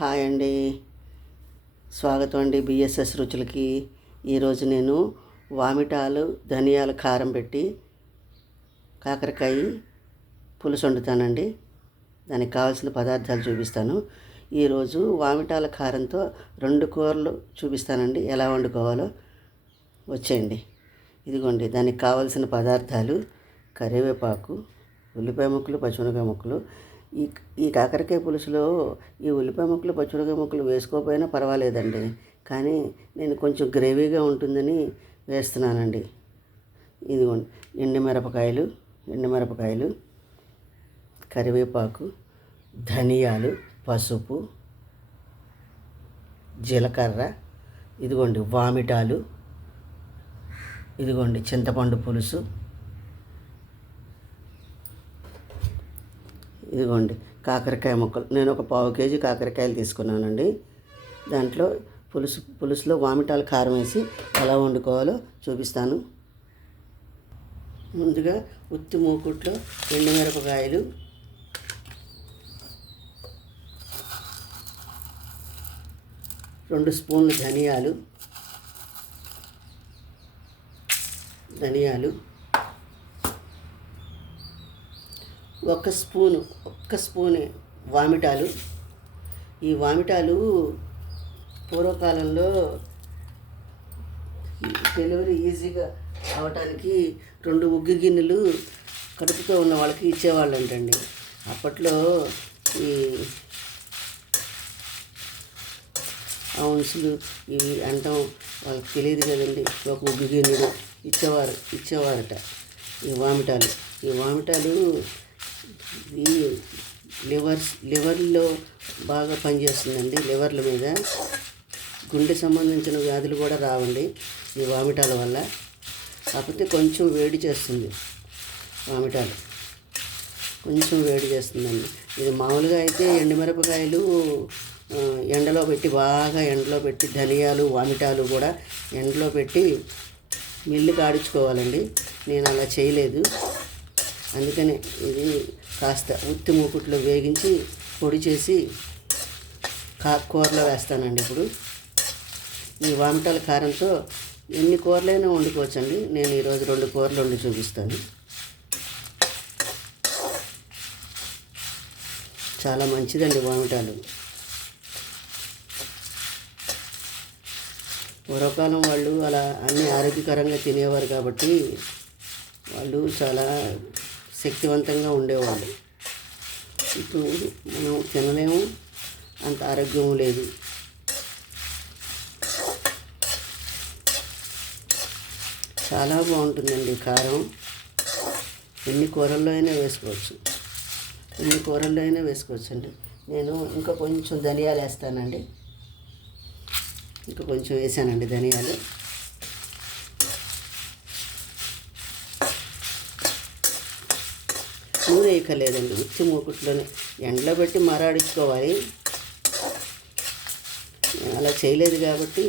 Hi అండి, స్వాగతం అండి బిఎస్ఎస్ రుచులకి. ఈరోజు నేను వామిటాలు ధనియాల కారం పెట్టి కాకరకాయ పులుసు వండుతానండి. దానికి కావాల్సిన పదార్థాలు చూపిస్తాను. ఈరోజు వామిటాల కారంతో 2 కూరలు చూపిస్తానండి, ఎలా వండుకోవాలో. వచ్చేయండి. ఇదిగోండి దానికి కావాల్సిన పదార్థాలు: కరివేపాకు, ఉల్లిపాయ ముక్కలు, పచ్చిమిరపకాయ ముక్కలు. ఈ కాకరకాయ పులుసులో ఈ ఉల్లిపాయ ముక్కలు, పచ్చిమిరపకాయ ముక్కలు వేసుకోకపోయినా పర్వాలేదండి, కానీ నేను కొంచెం గ్రేవీగా ఉంటుందని వేస్తున్నానండి. ఇదిగోండి ఎండుమిరపకాయలు, కరివేపాకు, ధనియాలు, పసుపు, జీలకర్ర, ఇదిగోండి వామిటాలు, ఇదిగోండి చింతపండు పులుసు, ఇదిగోండి కాకరకాయ ముక్కలు. నేను ఒక 1/4 కేజీ కాకరకాయలు తీసుకున్నానండి. దాంట్లో పులుసులో వామిటాలు కారం వేసి ఎలా వండుకోవాలో చూపిస్తాను. ముందుగా ఉత్తి మూకుట్లో ఎండుమిరపకాయలు, రెండు స్పూన్లు ధనియాలు, ఒక్క స్పూను వామిటాలు. ఈ వామిటాలు పూర్వకాలంలో డెలివరీ ఈజీగా అవటానికి 2 ఉగ్గు గిన్నెలు కడుపుతో ఉన్న వాళ్ళకి ఇచ్చేవాళ్ళంటండి. అప్పట్లో ఈ ఔన్సులు ఇవి అంటాం వాళ్ళకి తెలియదు కదండి. ఒక ఉగ్గు గిన్నెలు ఇచ్చేవారట ఈ వామిటాలు ఈ లివర్లో బాగా పనిచేస్తుందండి. లివర్ల మీద గుండె సంబంధించిన వ్యాధులు కూడా రావండి ఈ వామిటాల వల్ల. కాకపోతే కొంచెం వేడి చేస్తుంది, వామిటాలు కొంచెం వేడి చేస్తుందండి. ఇది మామూలుగా అయితే ఎండుమిరపకాయలు బాగా ఎండలో పెట్టి ధనియాలు, వామిటాలు కూడా ఎండలో పెట్టి మిల్లుకి ఆడించుకోవాలండి. నేను అలా చేయలేదు, అందుకని ఇది కాస్త ఉత్తి మూకుట్లో వేగించి పొడి చేసి కూరలో వేస్తానండి. ఇప్పుడు ఈ వామిటాల కారంతో ఎన్ని కూరలైనా వండుకోవచ్చండి. నేను ఈరోజు 2 కూరలు వండి చూపిస్తాను. చాలా మంచిదండి వామిటాలు. పూర్వకాలం వాళ్ళు అలా అన్ని ఆరోగ్యకరంగా తినేవారు కాబట్టి వాళ్ళు చాలా శక్తివంతంగా ఉండేవాళ్ళు. ఇప్పుడు మనం తినలేము, అంత ఆరోగ్యం లేదు. చాలా బాగుంటుందండి కారం. ఎన్ని కూరల్లో అయినా వేసుకోవచ్చండి. నేను ఇంకా కొంచెం ధనియాలు వేస్తానండి. ఇంకా కొంచెం వేసానండి ధనియాలు. నూనె వేయకలేదండి, ఉత్తి మూకుట్లోనే ఎండలో పెట్టి మరాడించుకోవాలి. అలా చేయలేదు కాబట్టి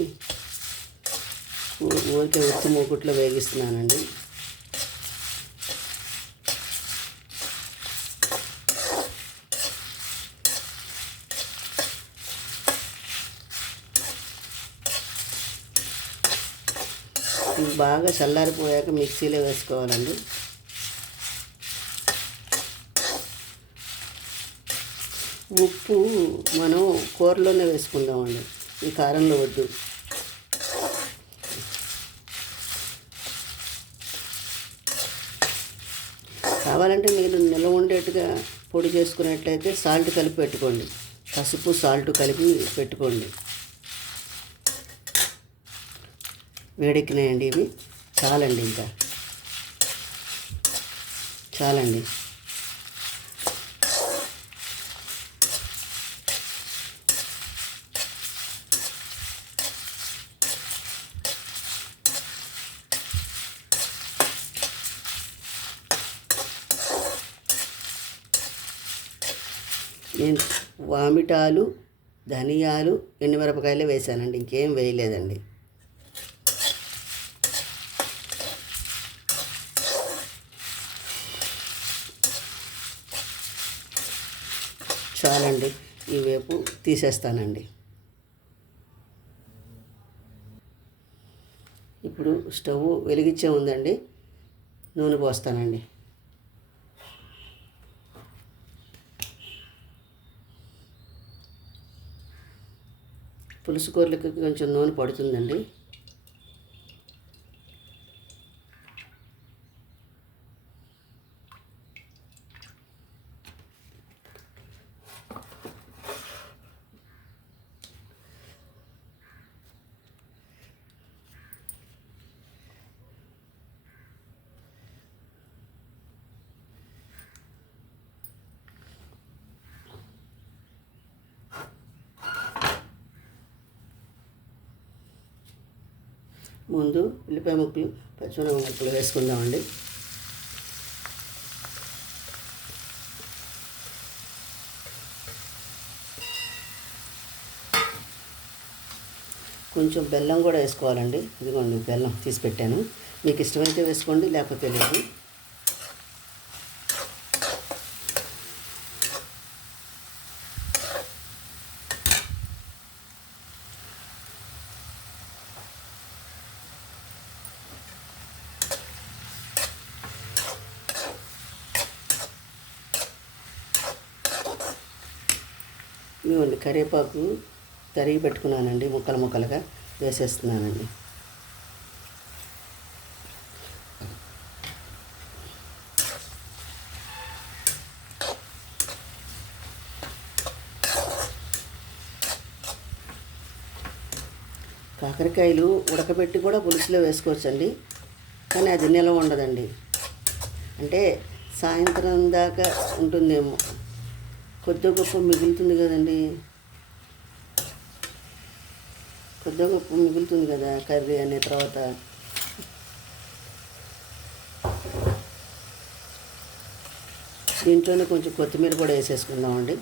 ఊరికే ఉత్తి మూకుట్లో వేగిస్తున్నానండి. ఇవి బాగా చల్లారిపోయాక మిక్సీలో వేసుకోవాలండి. ఉప్పు మనం కూరలోనే వేసుకుందామండి, ఈ కారంలో వద్దు. కావాలంటే మీరు నిల్వ ఉండేట్టుగా పొడి చేసుకున్నట్లయితే సాల్ట్ కలిపి పెట్టుకోండి. పసుపు సాల్ట్ కలిపి పెట్టుకోండి. వేడెక్కినాయండి ఇవి. చాలండి, ఇంకా చాలండి. నేను వామిటాలు, ధనియాలు, ఎండుమిరపకాయలు వేసానండి, ఇంకేం వేయలేదండి. చాలండి. ఈ వేపు తీసేస్తానండి. ఇప్పుడు స్టవ్ వెలిగించే ఉందండి, నూనె పోస్తానండి. పులుసు కూరలకి కొంచెం నూనె పడుతుందండి. ముందు ఉల్లిపాయ ముక్కలు, పచ్చిమిరపకాయ ముక్కలు వేసుకుందామండి. కొంచెం బెల్లం కూడా వేసుకోవాలండి. ఇదిగోండి బెల్లం తీసి పెట్టాను, మీకు ఇష్టమైతే వేసుకోండి, లేకపోతే లేదు. ఇదిగోండి కరివేపాకు తరిగి పెట్టుకున్నానండి, ముక్కలు ముక్కలుగా వేసేస్తున్నానండి. కాకరకాయలు ఉడకబెట్టి కూడా పులుసులో వేసుకోవచ్చండి, కానీ అది నిల్వ ఉండదండి. అంటే సాయంత్రం దాకా ఉంటుందేమో, కొద్ది గొప్ప మిగులుతుంది కదండి, కొద్ది గొప్ప మిగులుతుంది కదా కర్రీ అనే తర్వాత. దీంట్లోనే కొంచెం కొత్తిమీర కూడా వేసేసుకుందామండి.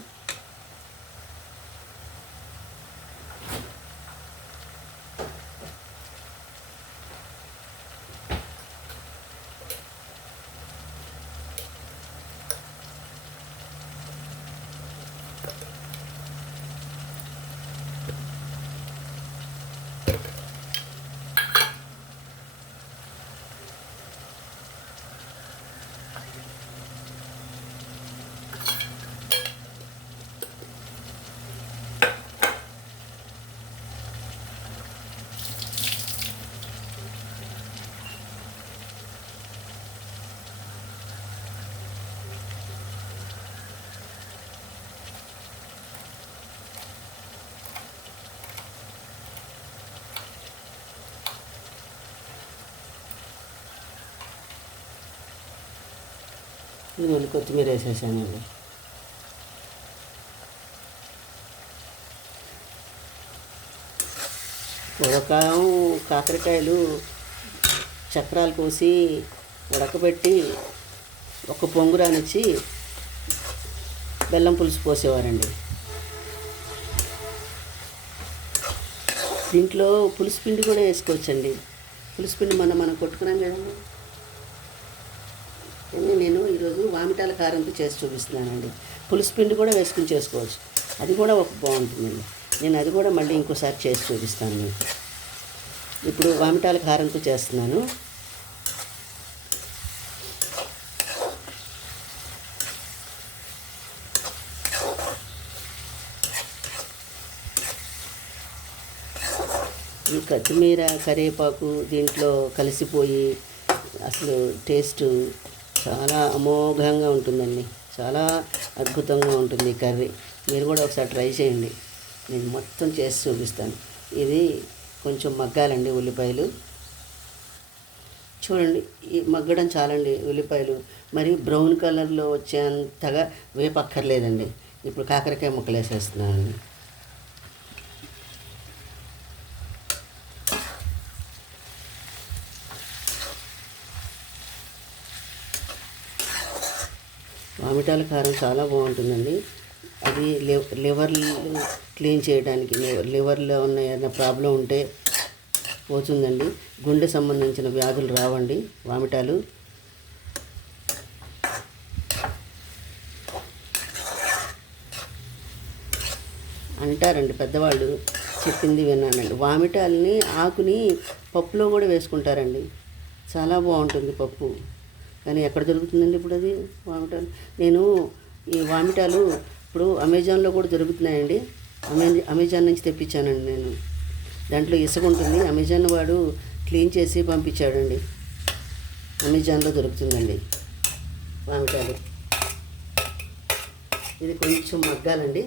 ఇదిగోండి కొత్తిమీర వేసేసానండి. పూర్వకాలం కాకరకాయలు చక్రాలు కోసి ఉడకబెట్టి ఒక పొంగు రానిచ్చి బెల్లం పులుసు పోసేవారండి. దీంట్లో పులుసు పిండి కూడా వేసుకోవచ్చండి. పులుసు పిండి మనం కొట్టుకున్నాం కదండి. నేను ఈరోజు వామిటాల కారంతో చేసి చూపిస్తున్నానండి. పులుసు పిండి కూడా వేసుకుని చేసుకోవచ్చు, అది కూడా ఒక బాగుంటుందండి. నేను అది కూడా మళ్ళీ ఇంకోసారి చేసి చూపిస్తాను మీకు. ఇప్పుడు వామిటాల కారంతో చేస్తున్నాను. ఈ కొత్తిమీర కరివేపాకు దీంట్లో కలిసిపోయి అసలు టేస్ట్ చాలా అమోఘంగా ఉంటుందండి, చాలా అద్భుతంగా ఉంటుంది కర్రీ. మీరు కూడా ఒకసారి ట్రై చేయండి, నేను మొత్తం చేసి చూపిస్తాను. ఇది కొంచెం మగ్గాలండి ఉల్లిపాయలు. చూడండి, ఈ మగ్గడం చాలండి ఉల్లిపాయలు. మరి బ్రౌన్ కలర్లో వచ్చేంతగా వేపక్కర్లేదండి. ఇప్పుడు కాకరకాయ ముక్కలు వేసేస్తున్నానండి. వామిటాల కారం చాలా బాగుంటుందండి. అది లివర్ క్లీన్ చేయడానికి, లివర్లో ఉన్న ఏదైనా ప్రాబ్లం ఉంటే పోతుందండి. గుండె సంబంధించిన వ్యాధులు రావండి వామిటాలు. అంటారండి పెద్దవాళ్ళు చెప్పింది విన్నానండి. వామిటాలని ఆకుని పప్పులో కూడా వేసుకుంటారండి. చాలా బాగుంటుంది పప్పు. కానీ ఎక్కడ దొరుకుతుందండి ఇప్పుడు అది వామిటాలు? నేను ఈ వామిటాలు ఇప్పుడు అమెజాన్లో కూడా దొరుకుతున్నాయండి. అమెజాన్ నుంచి తెప్పించానండి నేను. దాంట్లో ఇసుక ఉంటుంది. అమెజాన్ వాడు క్లీన్ చేసి పంపించాడండి. అమెజాన్లో దొరుకుతుందండి వామిటాలు. ఇది కొంచెం మగ్గాలండి.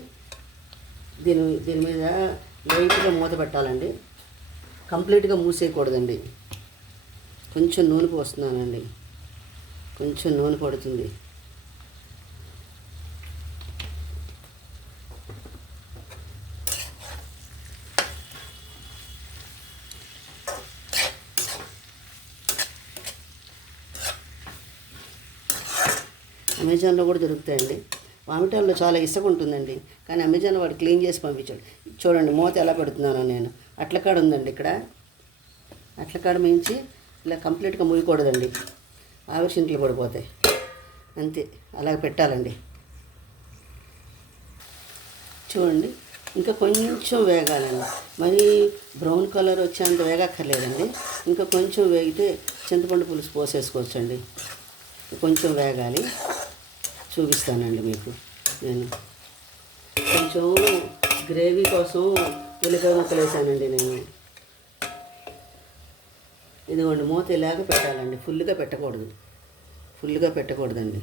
దీని మీద లైట్గా మూత పెట్టాలండి. కంప్లీట్గా మూసేయకూడదండి. కొంచెం నూనె పోస్తున్నానండి. కొంచెం నూనె పడుతుంది. అమెజాన్లో కూడా దొరుకుతాయండి. వామిటాల్లో చాలా ఇసుక ఉంటుందండి. కానీ అమెజాన్ వాడు క్లీన్ చేసి పంపించాడు. చూడండి మూత ఎలా పెడుతున్నానో నేను. అట్లకాడ ఉందండి ఇక్కడ. అట్లకాడ మించి ఇలా కంప్లీట్గా ముయ్యకూడదండి. ఆవిరి పడిపోతాయి. అంతే, అలాగ పెట్టాలండి. చూడండి ఇంకా కొంచెం వేగాలండి. మరి బ్రౌన్ కలర్ వచ్చేంత వేగక్కర్లేదండి. ఇంకా కొంచెం వేగితే చింతపండు పులుసు పోసేసుకోవచ్చండి. కొంచెం వేగాలి. చూపిస్తానండి మీకు. నేను కొంచెం గ్రేవీ కోసం ఉల్లిపాయ ముక్కలు వేసానండి నేను. ఇదిగోండి మూత ఇలాగ పెట్టాలండి. ఫుల్గా పెట్టకూడదండి.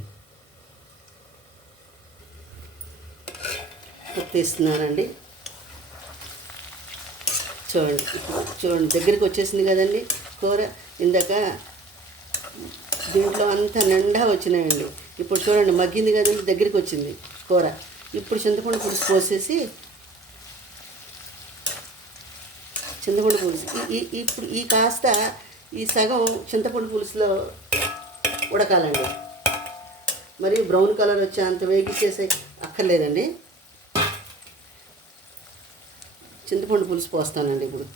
తీస్తున్నానండి. చూడండి దగ్గరికి వచ్చేసింది కదండి కూర. ఇందాక దీంట్లో అంతా నిండా వచ్చినాయండి. ఇప్పుడు చూడండి మగ్గింది కదండి, దగ్గరికి వచ్చింది కూర. ఇప్పుడు చింతపండు పులుసు పోసేసి ఇప్పుడు ఈ కాస్త ఈ సగం చింతపండు పులుసులో ఉడకాలండి. మరి బ్రౌన్ కలర్ వచ్చే అంత వేగిచ్చేసే అక్కర్లేదండి. చింతపండు పులుసు పోస్తానండి. ఇప్పుడు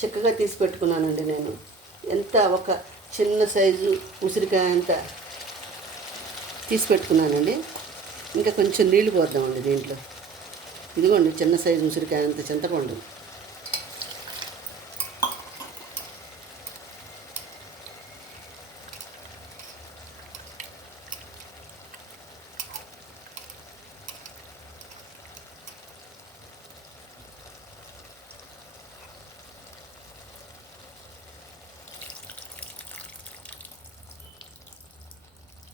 చిక్కగా తీసి పెట్టుకున్నానండి నేను. ఎంత ఒక చిన్న సైజు ఉసిరికాయ అంత తీసి పెట్టుకున్నానండి. ఇంకా కొంచెం నీళ్లు పోద్దామండి దీంట్లో. ఇదిగోండి చిన్న సైజు ఉసిరికాయ అంత చింతపండు.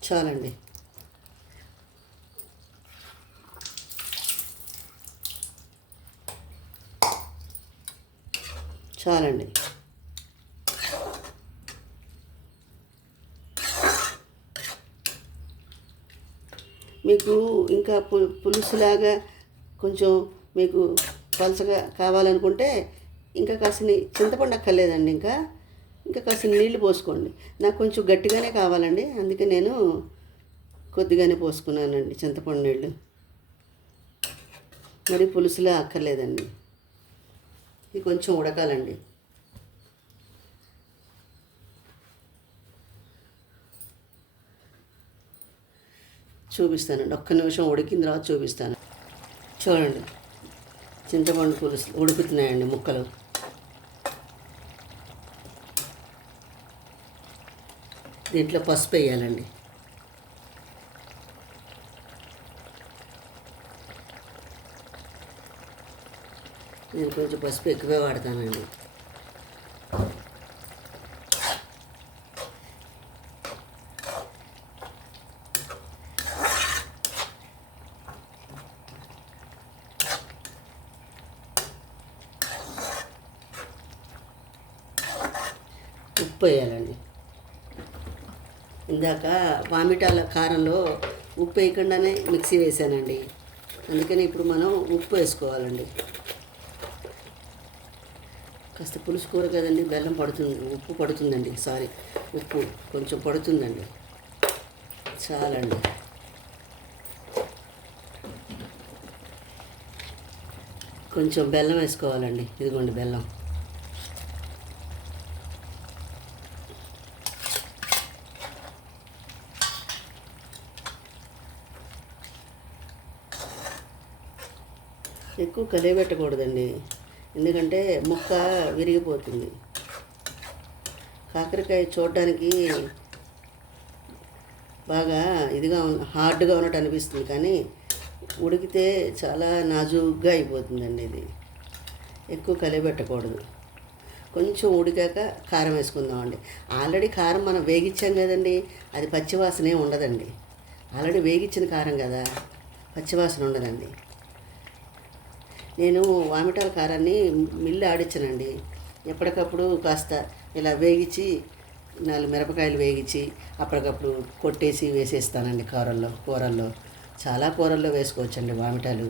చాలండి. చాలండి. మీకు ఇంకా పులుసులాగా కొంచెం మీకు పలసగా కావాలనుకుంటే ఇంకా కాసిన చింతపండు అక్కర్లేదండి. ఇంకా కాస్త నీళ్లు పోసుకోండి. నాకు కొంచెం గట్టిగానే కావాలండి, అందుకే నేను కొద్దిగానే పోసుకున్నానండి చింతపండు నీళ్ళు. మరి పులుసులా అక్కర్లేదండి. ఇది కొంచెం ఉడకాలండి. చూపిస్తానండి. ఒక్క నిమిషం ఉడికిన తర్వాత చూపిస్తాను. చూడండి చింతపండు పులుసు ఉడుకుతున్నాయండి ముక్కలు. దీంట్లో పసుపు వేయాలండి. నేను కొంచెం పసుపు ఎక్కువే వాడతానండి. ఉప్పు వేయాలండి. ఇందాక వామిటాల కారంలో ఉప్పు వేయకుండానే మిక్సీ వేసానండి. అందుకని ఇప్పుడు మనం ఉప్పు వేసుకోవాలండి. కాస్త పులుసు కూర కదండి, బెల్లం పడుతుంది, ఉప్పు పడుతుందండి. ఉప్పు కొంచెం పడుతుందండి. చాలండి. కొంచెం బెల్లం వేసుకోవాలండి. ఇదిగోండి బెల్లం. ఎక్కువ కలియబెట్టకూడదండి, ఎందుకంటే ముక్క విరిగిపోతుంది. కాకరకాయ చూడడానికి బాగా ఇదిగా హార్డ్గా ఉన్నట్టు అనిపిస్తుంది, కానీ ఉడికితే చాలా నాజూగ్గా అయిపోతుందండి. ఇది ఎక్కువ కలియబెట్టకూడదు. కొంచెం ఉడికాక కారం వేసుకుందామండి. ఆల్రెడీ కారం మనం వేగించాం కదండి, అది పచ్చివాసనే ఉండదండి. ఆల్రెడీ వేగించిన కారం కదా, పచ్చివాసన ఉండదండి. నేను వామిటాల కారాన్ని మిల్లు ఆడించానండి. ఎప్పటికప్పుడు కాస్త ఇలా వేగించి 4 మిరపకాయలు వేగించి అప్పటికప్పుడు కొట్టేసి వేసేస్తానండి కూరల్లో. చాలా కూరల్లో వేసుకోవచ్చండి వామిటాలు.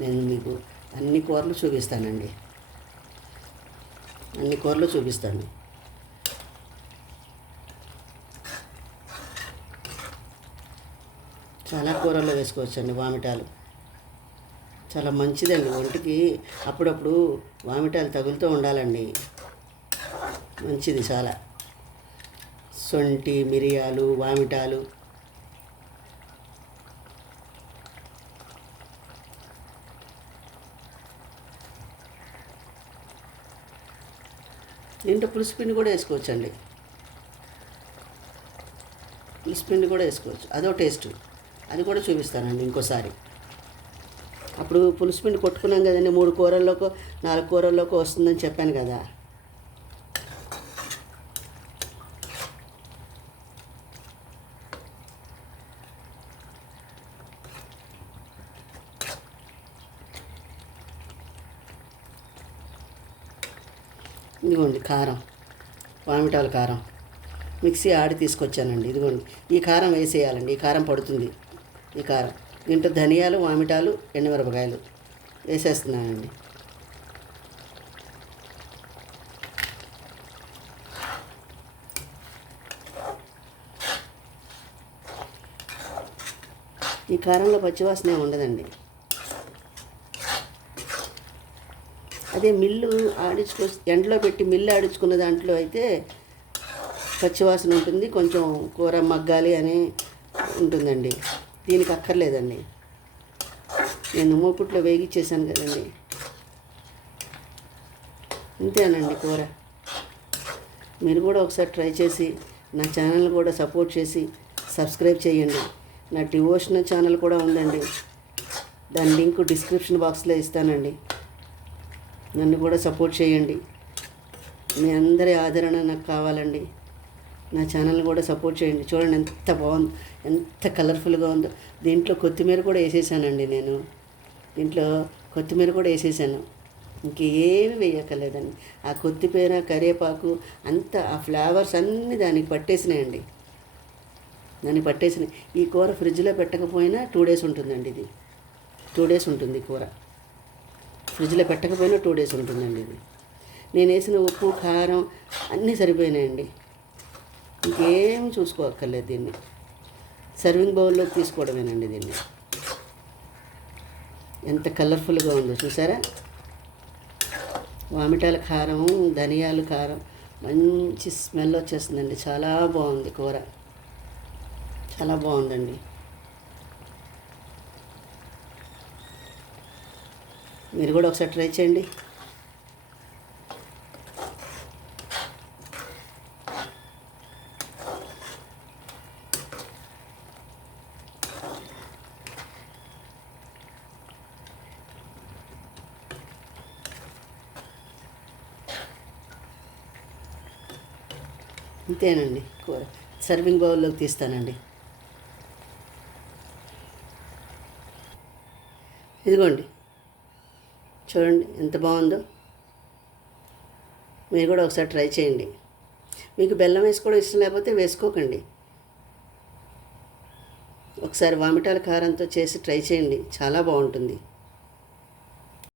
నేను మీకు అన్ని కూరలు చూపిస్తానండి, అన్ని కూరలు చూపిస్తాను. చాలా కూరల్లో వేసుకోవచ్చండి వామిటాలు. చాలా మంచిదండి ఒంటికి. అప్పుడప్పుడు వామిటాలు తగులుతూ ఉండాలండి, మంచిది చాలా. సొంటి, మిరియాలు, వామిటాలు. దీంట్లో పులుసుపిండి కూడా వేసుకోవచ్చండి, పులుసుపిండి కూడా వేసుకోవచ్చు. అదో టేస్ట్, అది కూడా చూపిస్తానండి ఇంకోసారి. అప్పుడు పులుసుపిండి కొట్టుకున్నాం కదండి, 3 కూరల్లోకో 4 కూరల్లోకో వస్తుందని చెప్పాను కదా. ఇదిగోండి కారం, వామిటాల కారం మిక్సీ ఆడి తీసుకొచ్చానండి. ఇదిగోండి ఈ కారం వేసేయాలండి, ఈ కారం పడుతుంది. ఈ కారం దీంట్లో ధనియాలు, వామిటాలు, ఎండుమిరపకాయలు వేసేస్తున్నానండి. ఈ కారంలో పచ్చివాసన ఉండదండి. అదే మిల్లు ఎండలో పెట్టి మిల్లు ఆడించుకున్న దాంట్లో అయితే పచ్చివాసన ఉంటుంది, కొంచెం కూర మగ్గాలి అని ఉంటుందండి. దీనికి అక్కర్లేదండి, నేను మూపుట్లో వేగిచ్చేసాను కదండి, ఇంతేనండి కూర. మీరు కూడా ఒకసారి ట్రై చేసి నా ఛానల్ కూడా సపోర్ట్ చేసి సబ్స్క్రైబ్ చేయండి. నా డివోషనల్ ఛానల్ కూడా ఉందండి, దాని లింక్ డిస్క్రిప్షన్ బాక్స్లో ఇస్తానండి. నన్ను కూడా సపోర్ట్ చేయండి. మీ అందరి ఆదరణ నాకు కావాలండి. నా ఛానల్ కూడా సపోర్ట్ చేయండి. చూడండి ఎంత బాగుంది, ఎంత కలర్ఫుల్గా ఉందో. దీంట్లో కొత్తిమీర కూడా వేసేసానండి, నేను దీంట్లో కొత్తిమీర కూడా వేసేసాను. ఇంకేమి వేయక్కర్లేదండి. ఆ కొత్తిమీర, కరివేపాకు అంతా ఆ ఫ్లేవర్స్ అన్నీ దానికి పట్టేసినాయండి, దానికి పట్టేసినాయి. ఈ కూర ఫ్రిడ్జ్లో పెట్టకపోయినా 2 డేస్ ఉంటుందండి. ఇది 2 డేస్ ఉంటుంది కూర, ఫ్రిడ్జ్లో పెట్టకపోయినా 2 డేస్ ఉంటుందండి. ఇది నేను వేసిన ఉప్పు, కారం అన్నీ సరిపోయినాయండి. ఇంకేమి చూసుకోక్కర్లేదు. దీన్ని సర్వింగ్ బౌల్లో తీసుకోవడమేనండి. దీన్ని ఎంత కలర్ఫుల్గా ఉందో చూసారా. వామిటాల కారం, ధనియాల కారం, మంచి స్మెల్ వచ్చేస్తుందండి. చాలా బాగుంది కూర, చాలా బాగుందండి. మీరు కూడా ఒకసారి ట్రై చేయండి. ఇంతేనండి కూర. సర్వింగ్ బౌల్లోకి తీస్తానండి. ఇదిగోండి చూడండి ఎంత బాగుందో. మీరు కూడా ఒకసారి ట్రై చేయండి. మీకు బెల్లం వేసుకోవడం ఇష్టం లేకపోతే వేసుకోకండి. ఒకసారి వామిటాల కారంతో చేసి ట్రై చేయండి, చాలా బాగుంటుంది.